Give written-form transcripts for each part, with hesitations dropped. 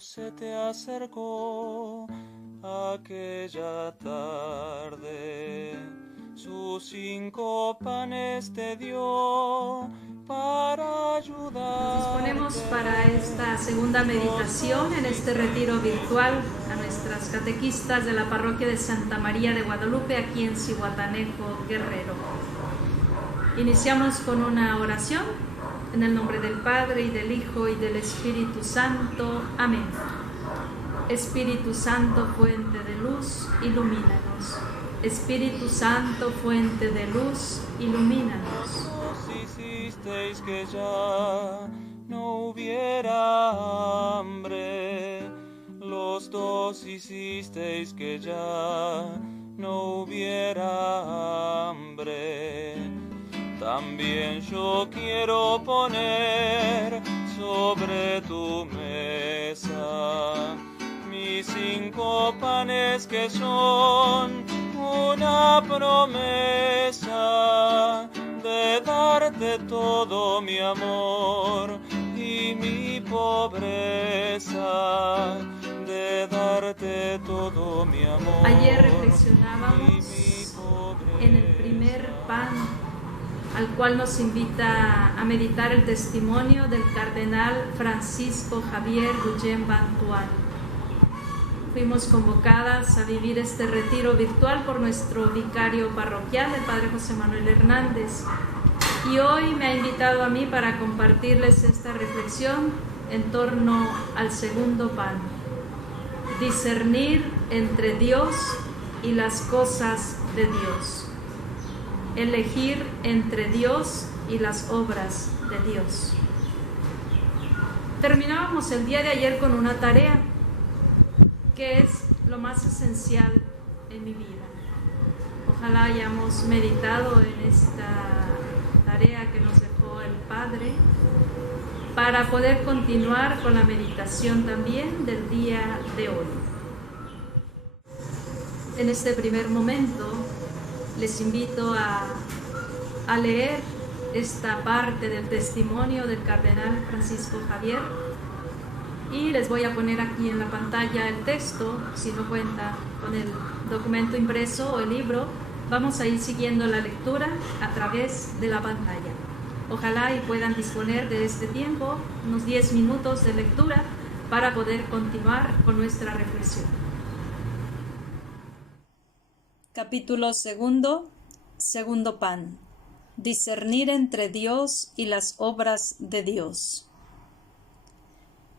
se te acercó aquella tarde, sus 5 panes te dio para ayudar. Nos disponemos para esta segunda meditación en este retiro virtual a nuestras catequistas de la parroquia de Santa María de Guadalupe, aquí en Zihuatanejo, Guerrero. Iniciamos con una oración en el nombre del Padre y del Hijo y del Espíritu Santo. Amén. Espíritu Santo, fuente de luz, ilumínanos. Espíritu Santo, fuente de luz, ilumínanos. Hicisteis que ya no hubiera hambre, los dos hicisteis que ya no hubiera hambre. También yo quiero poner sobre tu mesa mis 5 panes que son una promesa de darte todo mi amor y mi pobreza, de darte todo mi amor. Ayer reflexionábamos en el primer pan al cual nos invita a meditar el testimonio del cardenal Francisco Javier Guillén Bantuán. Fuimos convocadas a vivir este retiro virtual por nuestro vicario parroquial, el Padre José Manuel Hernández, y hoy me ha invitado a mí para compartirles esta reflexión en torno al segundo pan: discernir entre Dios y las cosas de Dios. Elegir entre Dios y las obras de Dios. Terminábamos el día de ayer con una tarea que es lo más esencial en mi vida. Ojalá hayamos meditado en esta tarea que nos dejó el Padre para poder continuar con la meditación también del día de hoy. En este primer momento les invito a leer esta parte del testimonio del cardenal Francisco Javier y les voy a poner aquí en la pantalla el texto. Si no cuenta con el documento impreso o el libro, vamos a ir siguiendo la lectura a través de la pantalla. Ojalá y puedan disponer de este tiempo, unos 10 minutos de lectura, para poder continuar con nuestra reflexión. Capítulo 2. Segundo pan. Discernir entre Dios y las obras de Dios.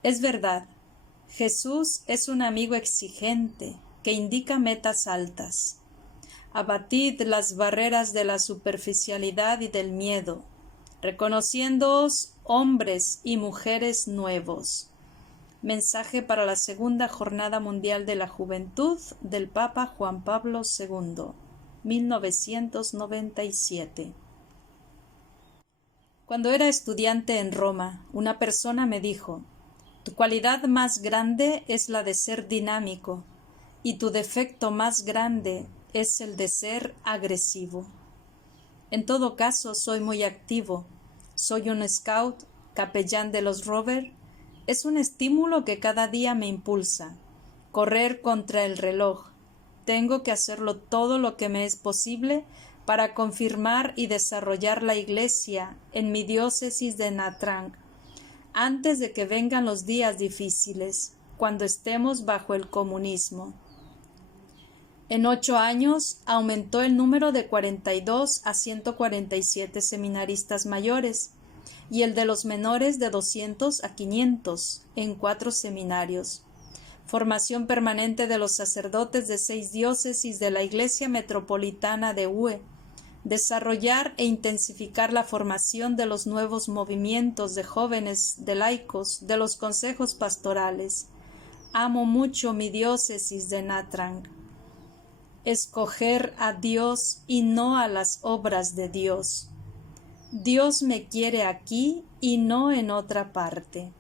Es verdad, Jesús es un amigo exigente que indica metas altas. Abatid las barreras de la superficialidad y del miedo, reconociéndoos hombres y mujeres nuevos. Mensaje para la Segunda Jornada Mundial de la Juventud del Papa Juan Pablo II, 1997. Cuando era estudiante en Roma, una persona me dijo: tu cualidad más grande es la de ser dinámico, y tu defecto más grande es el de ser agresivo. En todo caso, soy muy activo. Soy un scout, capellán de los Rovers. Es un estímulo que cada día me impulsa. Correr contra el reloj. Tengo que hacerlo todo lo que me es posible para confirmar y desarrollar la Iglesia en mi diócesis de Nha Trang, antes de que vengan los días difíciles, cuando estemos bajo el comunismo. En 8 años aumentó el número de 42 a 147 seminaristas mayores y el de los menores de 200 a 500 en 4 seminarios. Formación permanente de los sacerdotes de 6 diócesis de la Iglesia Metropolitana de Hue. Desarrollar e intensificar la formación de los nuevos movimientos de jóvenes, de laicos, de los consejos pastorales. Amo mucho mi diócesis de Nha Trang. Escoger a Dios y no a las obras de Dios. Dios me quiere aquí y no en otra parte.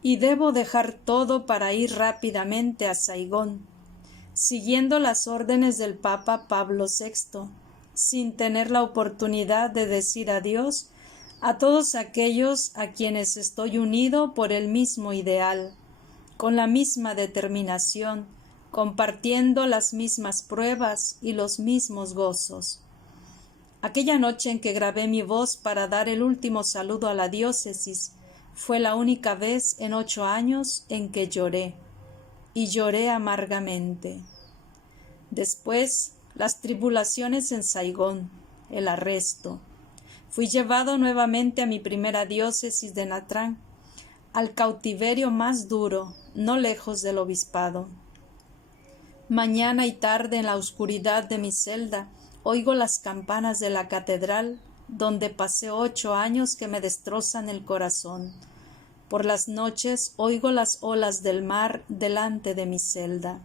Y debo dejar todo para ir rápidamente a Saigón, siguiendo las órdenes del Papa Pablo VI, sin tener la oportunidad de decir adiós a todos aquellos a quienes estoy unido por el mismo ideal, con la misma determinación, compartiendo las mismas pruebas y los mismos gozos. Aquella noche en que grabé mi voz para dar el último saludo a la diócesis fue la única vez en 8 años en que lloré, y lloré amargamente. Después, las tribulaciones en Saigón, el arresto. Fui llevado nuevamente a mi primera diócesis de Nha Trang, al cautiverio más duro, no lejos del obispado. Mañana y tarde en la oscuridad de mi celda oigo las campanas de la catedral, donde pasé 8 años que me destrozan el corazón. Por las noches oigo las olas del mar delante de mi celda.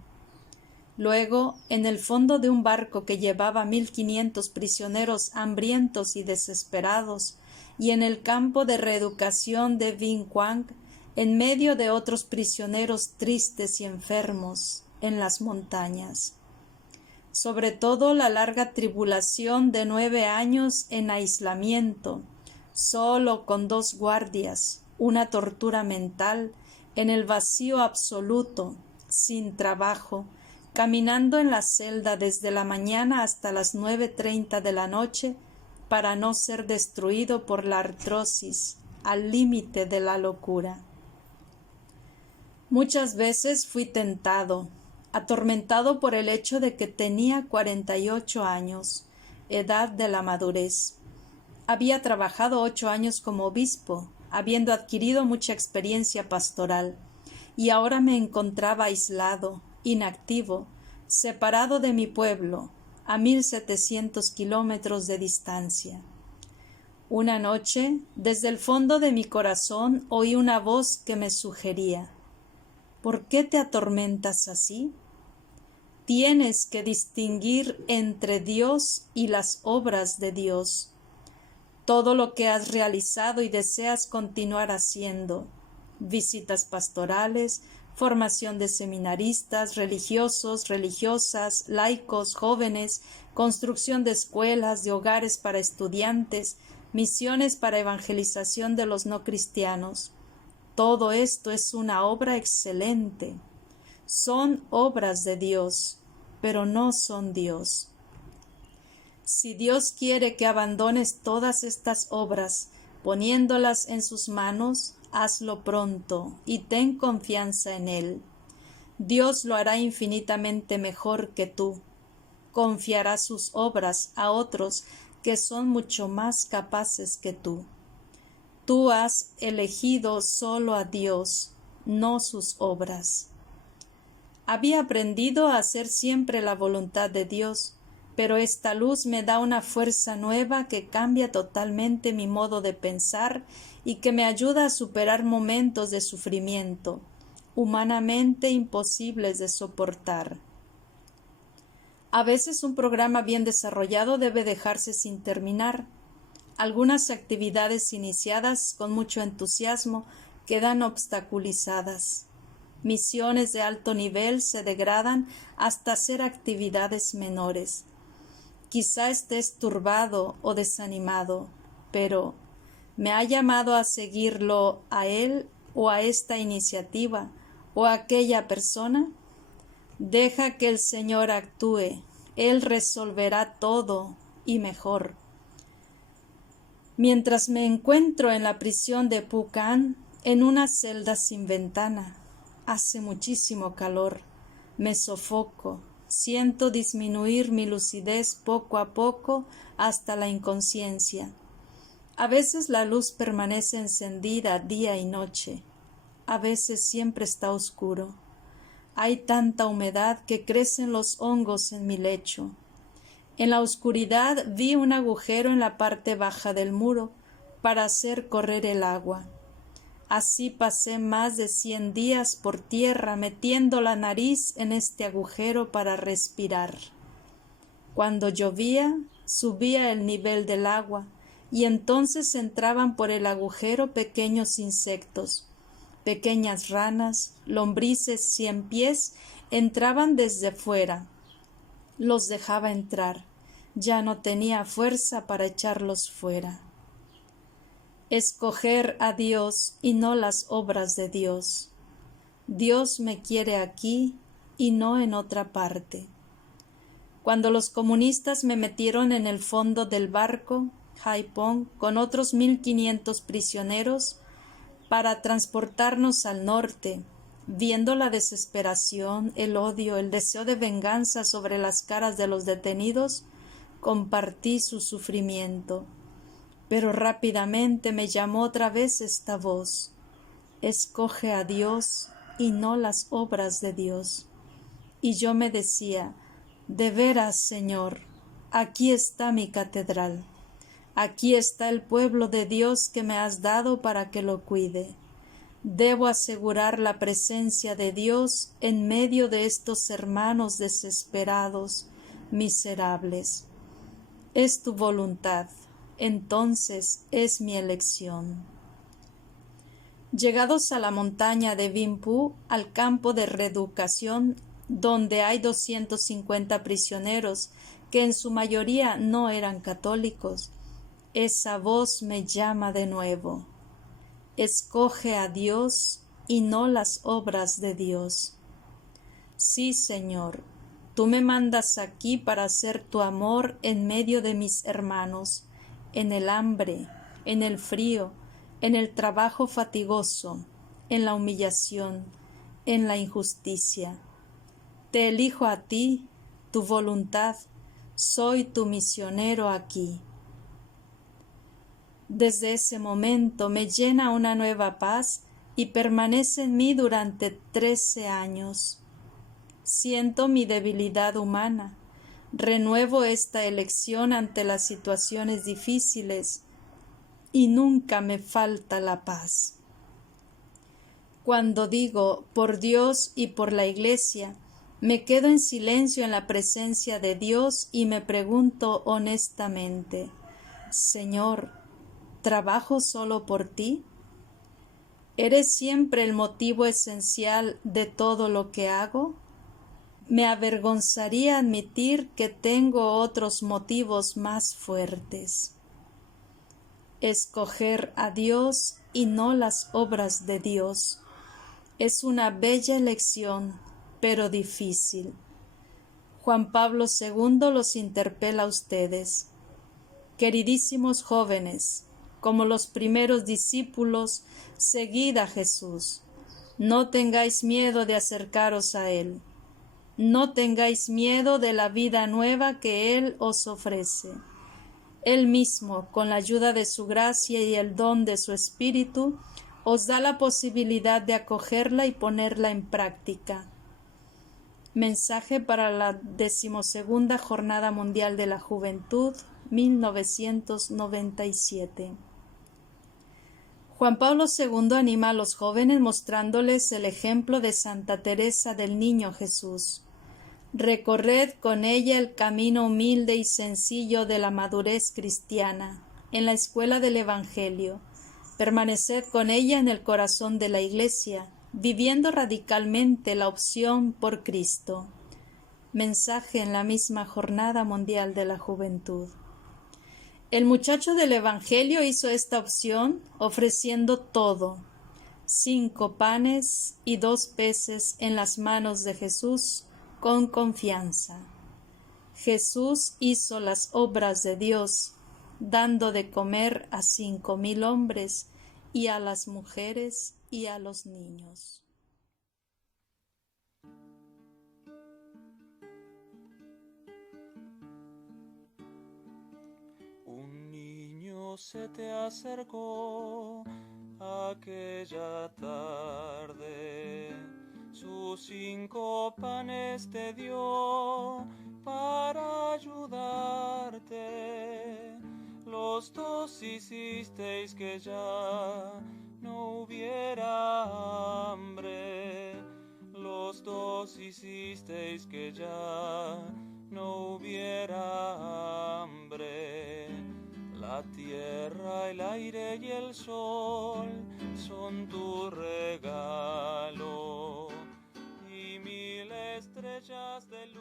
Luego, en el fondo de un barco que llevaba 1500 prisioneros hambrientos y desesperados, y en el campo de reeducación de Vinh Quang, en medio de otros prisioneros tristes y enfermos, en las montañas. Sobre todo la larga tribulación de 9 años en aislamiento, solo con 2 guardias, una tortura mental, en el vacío absoluto, sin trabajo, caminando en la celda desde la mañana hasta las 9:30 de la noche para no ser destruido por la artrosis, al límite de la locura. Muchas veces fui tentado, atormentado por el hecho de que tenía 48 años, edad de la madurez. Había trabajado 8 años como obispo, habiendo adquirido mucha experiencia pastoral, y ahora me encontraba aislado, inactivo, separado de mi pueblo, a 1700 kilómetros de distancia. Una noche, desde el fondo de mi corazón, oí una voz que me sugería: ¿por qué te atormentas así? Tienes que distinguir entre Dios y las obras de Dios. Todo lo que has realizado y deseas continuar haciendo, visitas pastorales, formación de seminaristas, religiosos, religiosas, laicos, jóvenes, construcción de escuelas, de hogares para estudiantes, misiones para evangelización de los no cristianos. Todo esto es una obra excelente. Son obras de Dios, pero no son Dios. Si Dios quiere que abandones todas estas obras, poniéndolas en sus manos, hazlo pronto y ten confianza en Él. Dios lo hará infinitamente mejor que tú. Confiará sus obras a otros que son mucho más capaces que tú. Tú has elegido solo a Dios, no sus obras. Había aprendido a hacer siempre la voluntad de Dios, pero esta luz me da una fuerza nueva que cambia totalmente mi modo de pensar y que me ayuda a superar momentos de sufrimiento, humanamente imposibles de soportar. A veces un programa bien desarrollado debe dejarse sin terminar. Algunas actividades iniciadas con mucho entusiasmo quedan obstaculizadas. Misiones de alto nivel se degradan hasta ser actividades menores. Quizá estés turbado o desanimado, pero ¿me ha llamado a seguirlo a él o a esta iniciativa o a aquella persona? Deja que el Señor actúe. Él resolverá todo y mejor. Mientras me encuentro en la prisión de Phu Can, en una celda sin ventana, hace muchísimo calor, me sofoco, siento disminuir mi lucidez poco a poco hasta la inconsciencia. A veces la luz permanece encendida día y noche, a veces siempre está oscuro. Hay tanta humedad que crecen los hongos en mi lecho. En la oscuridad vi un agujero en la parte baja del muro para hacer correr el agua. Así pasé más de 100 días por tierra metiendo la nariz en este agujero para respirar. Cuando llovía, subía el nivel del agua y entonces entraban por el agujero pequeños insectos. Pequeñas ranas, lombrices 100 pies, entraban desde fuera. Los dejaba entrar. Ya no tenía fuerza para echarlos fuera. Escoger a Dios y no las obras de Dios. Dios me quiere aquí y no en otra parte. Cuando los comunistas me metieron en el fondo del barco Haiphong con otros 1500 prisioneros para transportarnos al norte, viendo la desesperación, el odio, el deseo de venganza sobre las caras de los detenidos, compartí su sufrimiento. Pero rápidamente me llamó otra vez esta voz: escoge a Dios y no las obras de Dios. Y yo me decía: de veras, Señor, aquí está mi catedral, aquí está el pueblo de Dios que me has dado para que lo cuide. Debo asegurar la presencia de Dios en medio de estos hermanos desesperados, miserables. Es tu voluntad, entonces es mi elección. Llegados a la montaña de Vinpu, al campo de reeducación, donde hay 250 prisioneros, que en su mayoría no eran católicos, esa voz me llama de nuevo: escoge a Dios y no las obras de Dios. Sí, Señor, tú me mandas aquí para hacer tu amor en medio de mis hermanos, en el hambre, en el frío, en el trabajo fatigoso, en la humillación, en la injusticia. Te elijo a ti, tu voluntad, soy tu misionero aquí. Desde ese momento me llena una nueva paz y permanece en mí durante 13 años. Siento mi debilidad humana, renuevo esta elección ante las situaciones difíciles y nunca me falta la paz. Cuando digo por Dios y por la Iglesia, me quedo en silencio en la presencia de Dios y me pregunto honestamente: Señor, ¿trabajo solo por ti? ¿Eres siempre el motivo esencial de todo lo que hago? Me avergonzaría admitir que tengo otros motivos más fuertes. Escoger a Dios y no las obras de Dios es una bella elección, pero difícil. Juan Pablo II los interpela a ustedes: queridísimos jóvenes, como los primeros discípulos, seguid a Jesús. No tengáis miedo de acercaros a Él. No tengáis miedo de la vida nueva que Él os ofrece. Él mismo, con la ayuda de su gracia y el don de su Espíritu, os da la posibilidad de acogerla y ponerla en práctica. Mensaje para la 12ª Jornada Mundial de la Juventud, 1997. Juan Pablo II anima a los jóvenes mostrándoles el ejemplo de Santa Teresa del Niño Jesús. Recorred con ella el camino humilde y sencillo de la madurez cristiana, en la escuela del Evangelio. Permaneced con ella en el corazón de la Iglesia, viviendo radicalmente la opción por Cristo. Mensaje en la misma Jornada Mundial de la Juventud. El muchacho del Evangelio hizo esta opción ofreciendo todo: 5 panes y 2 peces en las manos de Jesús, con confianza. Jesús hizo las obras de Dios, dando de comer a 5000 hombres y a las mujeres y a los niños. Un niño se te acercó aquella tarde, sus 5 panes te dio para ayudarte. Los 2 hicisteis que ya no hubiera hambre. Los 2 hicisteis que ya no hubiera hambre. La tierra, el aire y el sol son tu regalo, y 1000 estrellas de luz